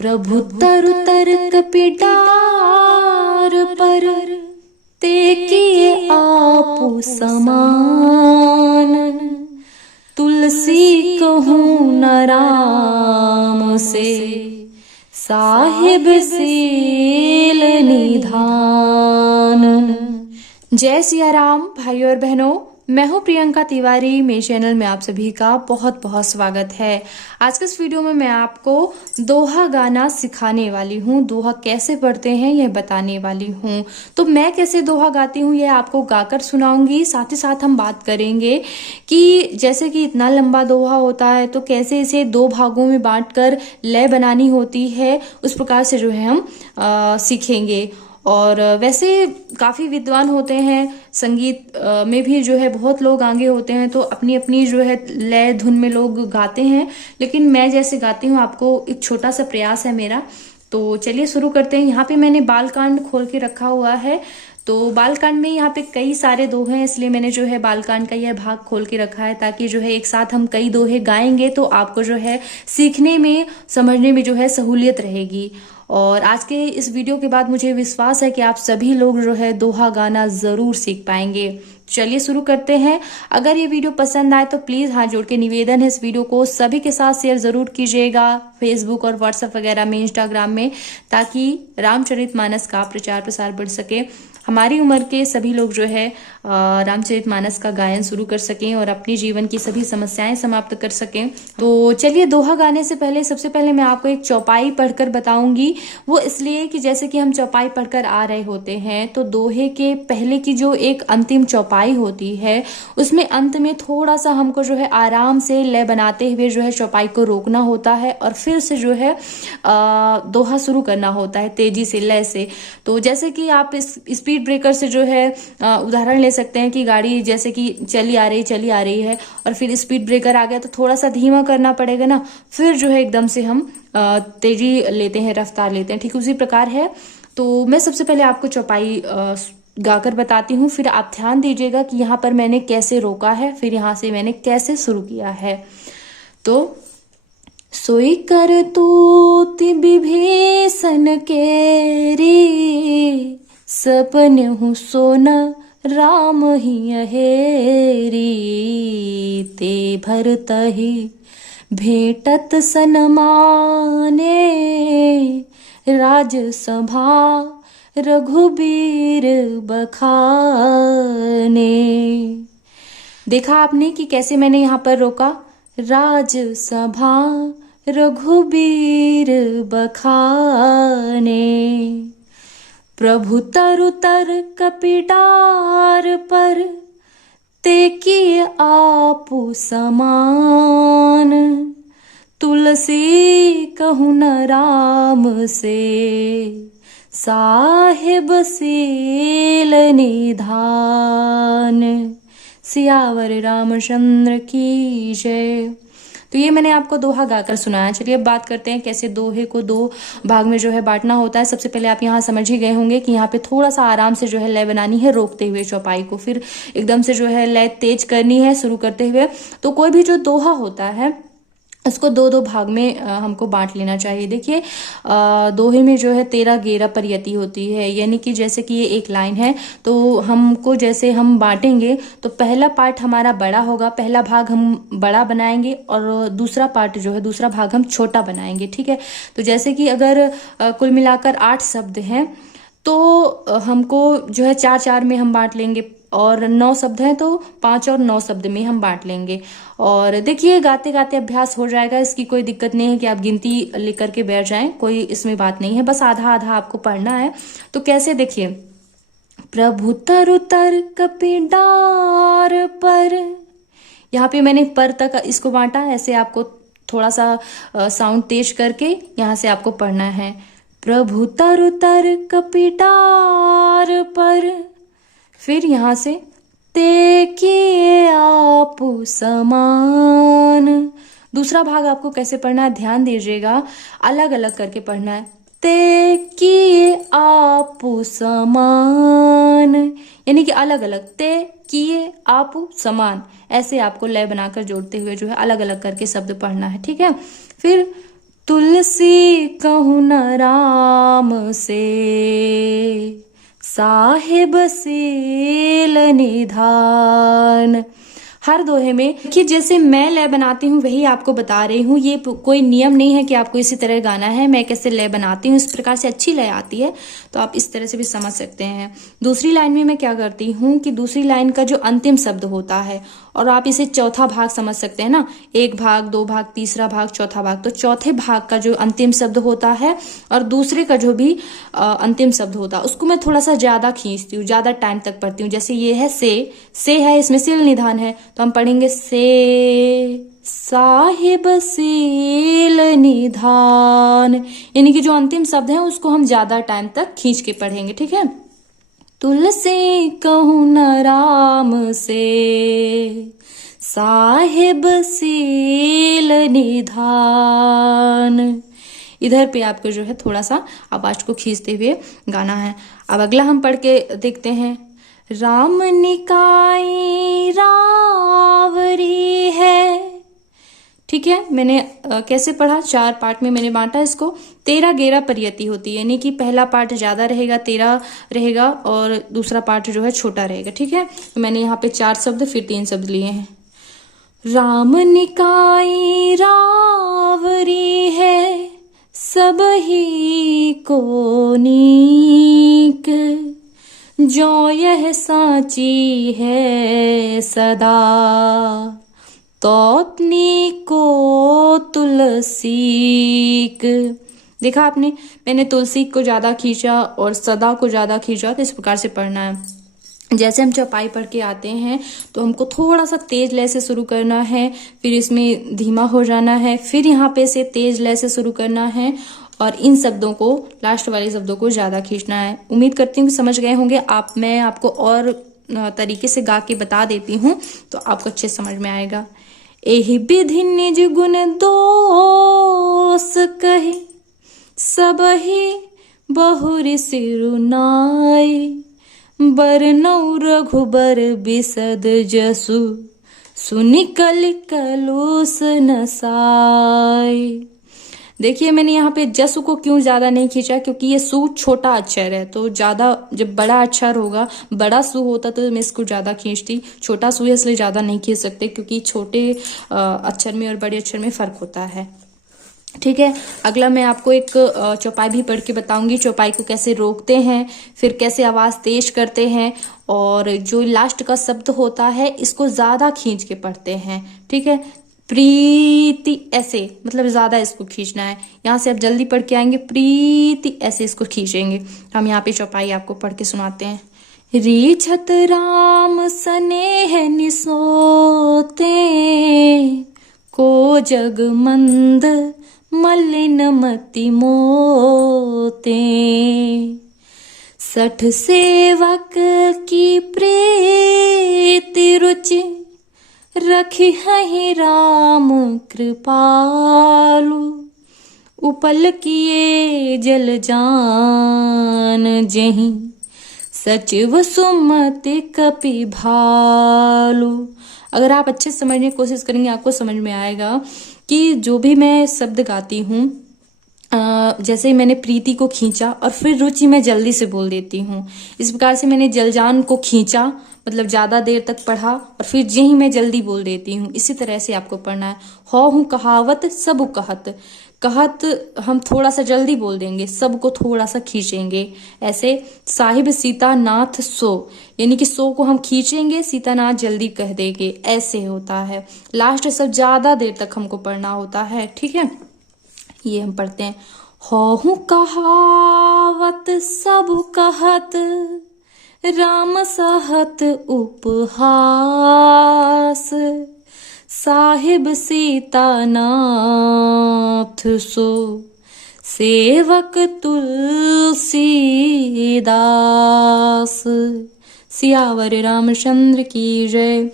प्रभु तरु तर्क पिटार पर ते किए आपु समान। तुलसी कहूँ न राम से साहिब सील निधान। जय सिया राम भाइयों और बहनों, मैं हूं प्रियंका तिवारी। मेरे चैनल में आप सभी का बहुत बहुत स्वागत है। आज के इस वीडियो में मैं आपको दोहा गाना सिखाने वाली हूं। दोहा कैसे पढ़ते हैं यह बताने वाली हूं। तो मैं कैसे दोहा गाती हूं यह आपको गाकर सुनाऊंगी। साथ ही साथ हम बात करेंगे कि जैसे कि इतना लंबा दोहा होता है तो कैसे इसे दो भागों में बांटकर लय बनानी होती है, उस प्रकार से जो है हम सीखेंगे। और वैसे काफ़ी विद्वान होते हैं, संगीत में भी जो है बहुत लोग आगे होते हैं, तो अपनी अपनी जो है लय धुन में लोग गाते हैं। लेकिन मैं जैसे गाती हूँ, आपको एक छोटा सा प्रयास है मेरा। तो चलिए शुरू करते हैं। यहाँ पे मैंने बालकांड खोल के रखा हुआ है। तो बालकांड में यहाँ पे कई सारे दोहे हैं, इसलिए मैंने जो है बालकांड का यह भाग खोल के रखा है, ताकि जो है एक साथ हम कई दोहे गाएंगे तो आपको जो है सीखने में, समझने में जो है सहूलियत रहेगी। और आज के इस वीडियो के बाद मुझे विश्वास है कि आप सभी लोग जो है दोहा गाना जरूर सीख पाएंगे। चलिए शुरू करते हैं। अगर ये वीडियो पसंद आए तो प्लीज हाथ जोड़ के निवेदन है, इस वीडियो को सभी के साथ शेयर जरूर कीजिएगा, फेसबुक और व्हाट्सएप वगैरह में, इंस्टाग्राम में, ताकि रामचरितमानस का प्रचार प्रसार बढ़ सके। हमारी उम्र के सभी लोग जो है रामचरितमानस का गायन शुरू कर सकें और अपनी जीवन की सभी समस्याएं समाप्त कर सकें। तो चलिए दोहा गाने से पहले सबसे पहले मैं आपको एक चौपाई पढ़कर बताऊंगी। वो इसलिए कि जैसे कि हम चौपाई पढ़कर आ रहे होते हैं, तो दोहे के पहले की जो एक अंतिम चौपाई होती है, उसमें अंत में थोड़ा सा हमको जो है आराम से लय बनाते हुए जो है चौपाई को रोकना होता है और फिर से जो है दोहा शुरू करना होता है तेजी से, लय से। तो जैसे कि आप इस स्पीड ब्रेकर से जो है उदाहरण ले सकते हैं कि गाड़ी जैसे कि चली आ रही है और फिर स्पीड ब्रेकर आ गया तो थोड़ा सा धीमा करना पड़ेगा ना, फिर जो है एकदम से हम तेजी लेते हैं, रफ्तार लेते हैं। ठीक उसी प्रकार है। तो मैं सबसे पहले आपको चौपाई गाकर बताती हूँ, फिर आप ध्यान दीजिएगा कि यहाँ पर मैंने कैसे रोका है, फिर यहाँ से मैंने कैसे शुरू किया है। तो सोई कर तूति विभीषण केरी, सपन हूँ सोना राम ही अहेरी। ते भरतहि भेटत सनमाने, राजसभा रघुबीर बखाने। देखा आपने कि कैसे मैंने यहाँ पर रोका, राजसभा रघुबीर बखाने। प्रभु तरु तर्क पिटार पर ते किए आपु समान। तुलसी कहूँ न राम से साहिब सील निधान। सियावर रामचंद्र की जय। तो ये मैंने आपको दोहा गाकर सुनाया। चलिए अब बात करते हैं कैसे दोहे को दो भाग में जो है बांटना होता है। सबसे पहले आप यहाँ समझ ही गए होंगे कि यहाँ पे थोड़ा सा आराम से जो है लय बनानी है, रोकते हुए चौपाई को, फिर एकदम से जो है लय तेज करनी है शुरू करते हुए। तो कोई भी जो दोहा होता है उसको दो दो भाग में हमको बांट लेना चाहिए। देखिए दोहे में जो है 13 11 परियति होती है, यानी कि जैसे कि ये एक लाइन है तो हमको जैसे हम बांटेंगे तो पहला पार्ट हमारा बड़ा होगा, पहला भाग हम बड़ा बनाएंगे और दूसरा पार्ट जो है, दूसरा भाग हम छोटा बनाएंगे। ठीक है। तो जैसे कि अगर कुल मिलाकर 8 शब्द हैं तो हमको जो है 4 4 में हम बांट लेंगे, और 9 शब्द हैं तो 5 और 9 शब्द में हम बांट लेंगे। और देखिए गाते गाते अभ्यास हो जाएगा, इसकी कोई दिक्कत नहीं है कि आप गिनती लेकर के बैठ जाएं, कोई इसमें बात नहीं है, बस आधा आधा आपको पढ़ना है। तो कैसे, देखिए, प्रभु तरु तर्क पिटार पर, यहाँ पे मैंने पर तक इसको बांटा, ऐसे आपको थोड़ा सा साउंड तेज करके यहाँ से आपको पढ़ना है। प्रभु तरु तर्क पिटार पर, फिर यहाँ से ते किए आपु समान। दूसरा भाग आपको कैसे पढ़ना है ध्यान दीजिएगा, अलग अलग करके पढ़ना है। ते किए आपु समान, यानी कि अलग अलग, ते किए आपु समान, ऐसे आपको लय बनाकर जोड़ते हुए जो है अलग अलग करके शब्द पढ़ना है। ठीक है। फिर तुलसी कहूँ न राम से, साहिब सील निधान। हर दोहे में कि जैसे मैं लय बनाती हूँ वही आपको बता रही हूँ, ये कोई नियम नहीं है कि आपको इसी तरह गाना है। मैं कैसे लय बनाती हूँ, इस प्रकार से अच्छी लय आती है तो आप इस तरह से भी समझ सकते हैं। दूसरी लाइन में मैं क्या करती हूँ कि दूसरी लाइन का जो अंतिम शब्द होता है, और आप इसे चौथा भाग समझ सकते हैं ना, एक भाग, दो भाग, तीसरा भाग, चौथा भाग। तो चौथे भाग का जो अंतिम शब्द होता है और दूसरे का जो भी अंतिम शब्द होता है उसको मैं थोड़ा सा ज्यादा खींचती हूँ, ज्यादा टाइम तक पढ़ती हूँ। जैसे ये है से है, इसमें सील निधान है तो हम पढ़ेंगे से, साहिब सील निधान, यानी कि जो अंतिम शब्द है उसको हम ज्यादा टाइम तक खींच के पढ़ेंगे। ठीक है। तुलसी कहूँ न राम से, साहिब सील निधान। इधर पे आपको जो है थोड़ा सा आवाज को खींचते हुए गाना है। अब अगला हम पढ़ के देखते हैं। राम निकाई रावरी है। ठीक है, मैंने कैसे पढ़ा, 4 पार्ट में मैंने बांटा इसको। 13 गेरा परियति होती है, यानी कि पहला पार्ट ज्यादा रहेगा, 13 रहेगा, और दूसरा पार्ट जो है छोटा रहेगा। ठीक है, तो मैंने यहाँ पे 4 शब्द फिर 3 शब्द लिए हैं। राम निकाई रावरी है, सब ही को नीक, जो यह साची है सदा, तोतनी को तुलसीक। देखा आपने, मैंने तुलसी को ज्यादा खींचा और सदा को ज्यादा खींचा, तो इस प्रकार से पढ़ना है। जैसे हम चौपाई पढ़ के आते हैं तो हमको थोड़ा सा तेज लय से शुरू करना है, फिर इसमें धीमा हो जाना है, फिर यहाँ पे से तेज लय से शुरू करना है, और इन शब्दों को, लास्ट वाले शब्दों को ज्यादा खींचना है। उम्मीद करती हूँ कि समझ गए होंगे आप। मैं आपको और तरीके से गा के बता देती हूँ तो आपको अच्छे समझ में आएगा। एहि विधि निज गुण दोष कहे, सब ही बहुरि सिरुनाई, बरनौ रघुबर बिसद जसु, सुनि कलि कलुष नसाई। देखिए मैंने यहाँ पे जसु को क्यों ज्यादा नहीं खींचा, क्योंकि ये सु छोटा अक्षर है, तो ज्यादा जब बड़ा अक्षर होगा, बड़ा सु होता तो मैं इसको ज्यादा खींचती। छोटा सु है इसलिए ज्यादा नहीं खींच सकते, क्योंकि छोटे अक्षर में और बड़े अक्षर में फर्क होता है। ठीक है, अगला मैं आपको एक चौपाई भी पढ़ के बताऊंगी, चौपाई को कैसे रोकते हैं, फिर कैसे आवाज तेज करते हैं, और जो लास्ट का शब्द होता है इसको ज्यादा खींच के पढ़ते हैं। ठीक है, प्रीति ऐसे, मतलब ज्यादा इसको खींचना है। यहाँ से आप जल्दी पढ़ के आएंगे, प्रीति ऐसे इसको खींचेंगे। हम यहाँ पे चौपाई आपको पढ़ के सुनाते हैं। रीछत राम स्नेह निसोते, को जग मंद मलिन मति मोते, 60 सेवक की प्रीति रुचि, रखी है राम कृपालु, उपल किए जल जान जहीं, सचिव सुमति कपि भालु। अगर आप अच्छे से समझने की कोशिश करेंगे आपको समझ में आएगा कि जो भी मैं शब्द गाती हूँ, जैसे मैंने प्रीति को खींचा और फिर रुचि मैं जल्दी से बोल देती हूँ। इस प्रकार से मैंने जलजान को खींचा, मतलब ज्यादा देर तक पढ़ा, और फिर यही मैं जल्दी बोल देती हूँ। इसी तरह से आपको पढ़ना है। हूँ कहावत सब कहत, कहत हम थोड़ा सा जल्दी बोल देंगे, सब को थोड़ा सा खींचेंगे। ऐसे साहिब सीता नाथ सो, यानी कि सो को हम खींचेंगे, सीतानाथ जल्दी कह देंगे, ऐसे होता है। लास्ट सब ज्यादा देर तक हमको पढ़ना होता है। ठीक है, ये हम पढ़ते हैं। हूँ कहावत सब कहत, राम सहत उपहास, साहिब सीता नाथ सो, सेवक तुलसीदास। सियावर रामचंद्र की जय।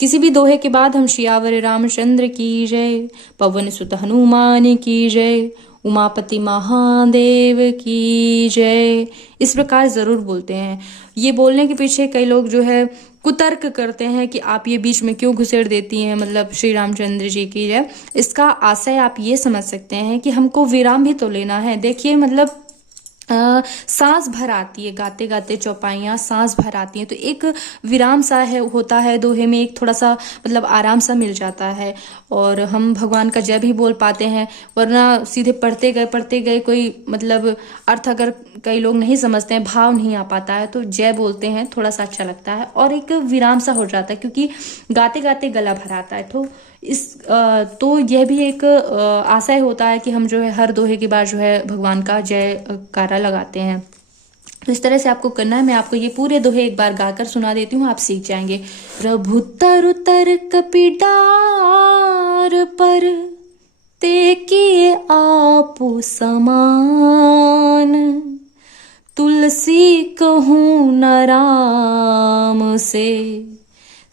किसी भी दोहे के बाद हम सियावर रामचंद्र की जय, पवन सुत हनुमान की जय, उमापति महादेव की जय, इस प्रकार जरूर बोलते हैं। ये बोलने के पीछे कई लोग जो है कुतर्क करते हैं कि आप ये बीच में क्यों घुसेड़ देती हैं, मतलब श्री रामचंद्र जी की जय। इसका आशय आप ये समझ सकते हैं कि हमको विराम भी तो लेना है। देखिए मतलब सांस भर आती है, गाते गाते चौपाइयाँ सांस भर आती हैं, तो एक विराम सा है होता है दोहे में, एक थोड़ा सा मतलब आराम सा मिल जाता है और हम भगवान का जय भी बोल पाते हैं। वरना सीधे पढ़ते गए कोई मतलब अर्थ अगर कई लोग नहीं समझते हैं, भाव नहीं आ पाता है, तो जय बोलते हैं, थोड़ा सा अच्छा लगता है और एक विराम सा हो जाता है, क्योंकि गाते गाते गला भर आता है। तो यह भी एक आशय होता है कि हम जो है हर दोहे के बाद जो है भगवान का जयकारा लगाते हैं। तो इस तरह से आपको करना है। मैं आपको ये पूरे दोहे एक बार गाकर सुना देती हूँ, आप सीख जाएंगे। प्रभु तरु तर कपिडार पर ते किए आपु समान, तुलसी कहूँ न राम से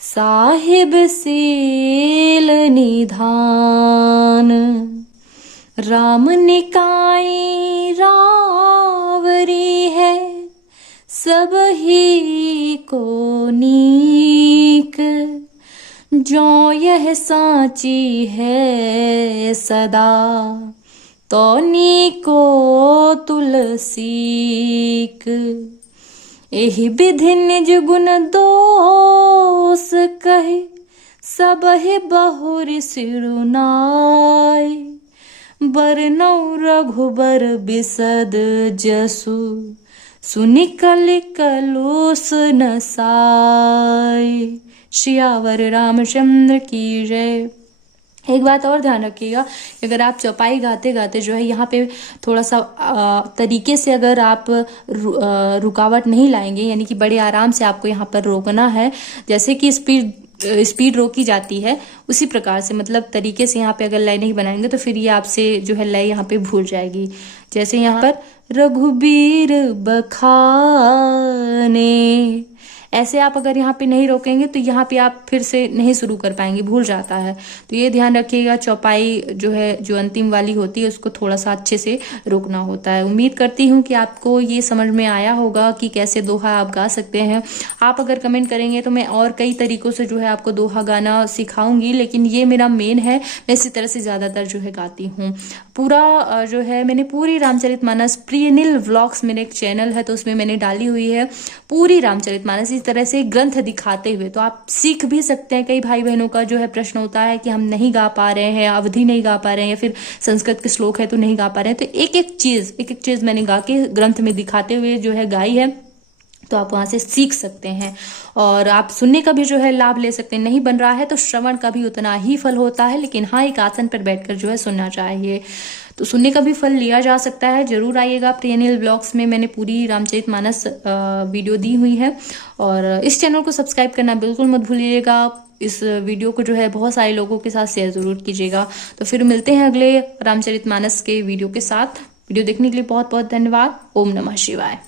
साहिब सील निधान। राम निकाई रावरी है सब ही को नीक, जो यह साची है सदा तो नीको तुलसीक। एहि विधि निज गुण दोष कहे सब ही बहुरी सिरुनाय, बरनौ रघुबर बिसद जसु सुनि कलि कलुष नसाय। सियावर रामचंद्र की जय। एक बात और ध्यान रखिएगा कि अगर आप चौपाई गाते गाते जो है यहाँ पे थोड़ा सा तरीके से अगर आप रुकावट नहीं लाएंगे, यानी कि बड़े आराम से आपको यहाँ पर रोकना है, जैसे कि स्पीड रोकी जाती है उसी प्रकार से मतलब तरीके से यहाँ पे अगर लय नहीं बनाएंगे तो फिर ये आपसे जो है लय यहाँ पे भूल जाएगी। जैसे यहाँ पर रघुबीर बखाने, ऐसे आप अगर यहाँ पे नहीं रोकेंगे तो यहाँ पे आप फिर से नहीं शुरू कर पाएंगे, भूल जाता है। तो ये ध्यान रखिएगा, चौपाई जो है जो अंतिम वाली होती है उसको थोड़ा सा अच्छे से रोकना होता है। उम्मीद करती हूँ कि आपको ये समझ में आया होगा कि कैसे दोहा आप गा सकते हैं। आप अगर कमेंट करेंगे तो मैं और कई तरीकों से जो है आपको दोहा गाना सिखाऊंगी, लेकिन ये मेरा मेन है, मैं इसी तरह से ज़्यादातर जो है गाती हूँ। पूरा जो है मैंने पूरी रामचरितमानस प्रियनील व्लॉग्स मेरे एक चैनल है तो उसमें मैंने डाली हुई है पूरी रामचरितमानस इस तरह से ग्रंथ दिखाते हुए, तो आप सीख भी सकते हैं। कई भाई बहनों का जो है प्रश्न होता है कि हम नहीं गा पा रहे हैं, अवधि नहीं गा पा रहे हैं या फिर संस्कृत के श्लोक है तो नहीं गा पा रहे हैं, तो एक एक चीज मैंने गा के ग्रंथ में दिखाते हुए जो है गाई है, तो आप वहां से सीख सकते हैं और आप सुनने का भी जो है लाभ ले सकते हैं। नहीं बन रहा है तो श्रवण का भी उतना ही फल होता है, लेकिन हाँ एक आसन पर बैठकर जो है सुनना चाहिए, तो सुनने का भी फल लिया जा सकता है। जरूर आइएगा, प्रियनील ब्लॉग्स में मैंने पूरी रामचरितमानस वीडियो दी हुई है और इस चैनल को सब्सक्राइब करना बिल्कुल मत भूलिएगा। इस वीडियो को जो है बहुत सारे लोगों के साथ शेयर जरूर कीजिएगा। तो फिर मिलते हैं अगले रामचरितमानस के वीडियो के साथ। वीडियो देखने के लिए बहुत बहुत धन्यवाद। ओम नमः शिवाय।